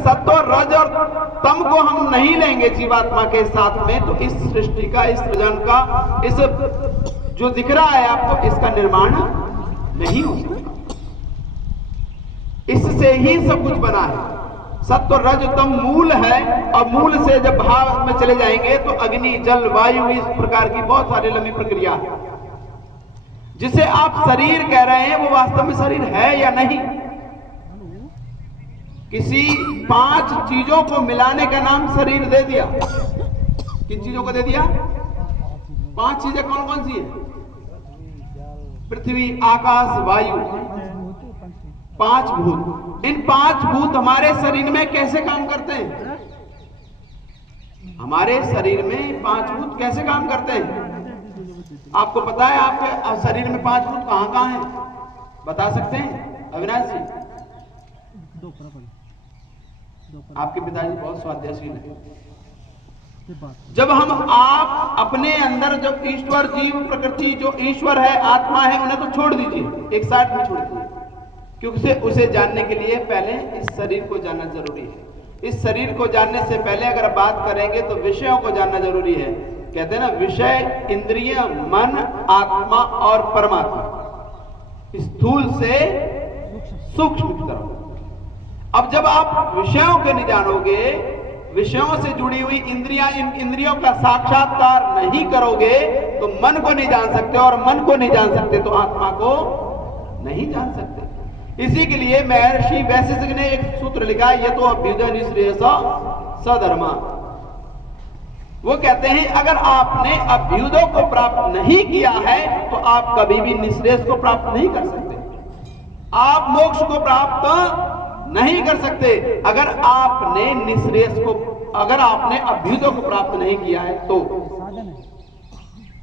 सत्व रज और तम को हम नहीं लेंगे जीवात्मा के साथ में, तो इस सृष्टि का, इस सृजन का, इस जो दिख रहा है आपको, इसका निर्माण नहीं हो सकता। इससे ही सब कुछ बना है। सत्व रज तम मूल है, और मूल से जब भाव में चले जाएंगे तो अग्नि, जल, वायु, इस प्रकार की बहुत सारी लंबी प्रक्रिया है। जिसे आप शरीर कह रहे हैं वो वास्तव में शरीर है या नहीं? किसी 5 चीजों को मिलाने का नाम शरीर दे दिया। किन चीजों को दे दिया? 5 चीजें कौन कौन सी है? पृथ्वी, आकाश, वायु, 5 भूत। इन 5 भूत हमारे शरीर में कैसे काम करते हैं? हमारे शरीर में 5 भूत कैसे काम करते हैं? आपको पता है आपके शरीर में 5 भूत कहां कहां हैं? बता सकते हैं अविनाश जी? आपके पिताजी बहुत स्वाध्यायशील है। जब हम आप अपने अंदर जब ईश्वर, जीव, प्रकृति, जो ईश्वर है, आत्मा है, उन्हें तो छोड़ दीजिए, एक साइड में छोड़ दीजिए, क्योंकि उसे जानने के लिए पहले इस शरीर को जानना जरूरी है। इस शरीर को जानने से पहले अगर बात करेंगे तो विषयों को जानना जरूरी है। कहते हैं ना, विषय, इंद्रिय, मन, आत्मा और परमात्मा, स्थूल से सूक्ष्म की तरफ। अब जब आप विषयों को नहीं जानोगे, विषयों से जुड़ी हुई इंद्रियां, इन इंद्रियों का साक्षात्कार नहीं करोगे तो मन को नहीं जान सकते, और मन को नहीं जान सकते तो आत्मा को नहीं जान सकते। इसी के लिए महर्षि वैशेषिक ने एक सूत्र लिखा, ये तो अभ्युदय निःश्रेयस सधर्मा। वो कहते हैं अगर आपने अभ्युदय को प्राप्त नहीं किया है तो आप कभी भी निःश्रेयस को प्राप्त नहीं कर सकते, आप मोक्ष को प्राप्त नहीं कर सकते अगर आपने निःश्रेयस को, अगर आपने अभ्युदय को प्राप्त नहीं किया है तो।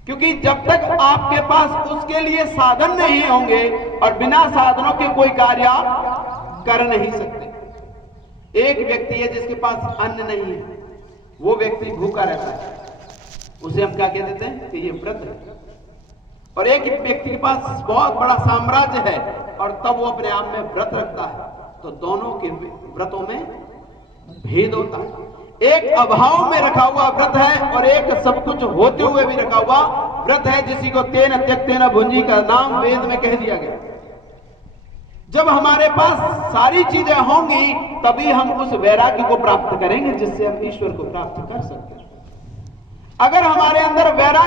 क्योंकि जब तक आपके पास उसके लिए साधन नहीं होंगे, और बिना साधनों के कोई कार्य आप कर नहीं सकते। एक व्यक्ति है जिसके पास अन्न नहीं है, वो व्यक्ति भूखा रहता है, उसे हम क्या कह देते हैं कि ये व्रत है। और एक व्यक्ति के पास बहुत बड़ा साम्राज्य है और तब वो अपने आप में व्रत रखता है, तो दोनों के व्रतों में भेद होता है। एक अभाव में रखा हुआ व्रत है और एक सब कुछ होते हुए भी रखा हुआ व्रत है, जिसी को तेन त्यक्तेन भुंजी का नाम वेद में कह दिया गया। जब हमारे पास सारी चीजें होंगी तभी हम उस वैराग्य को प्राप्त करेंगे जिससे हम ईश्वर को प्राप्त कर सकते हैं। अगर हमारे अंदर वैराग्य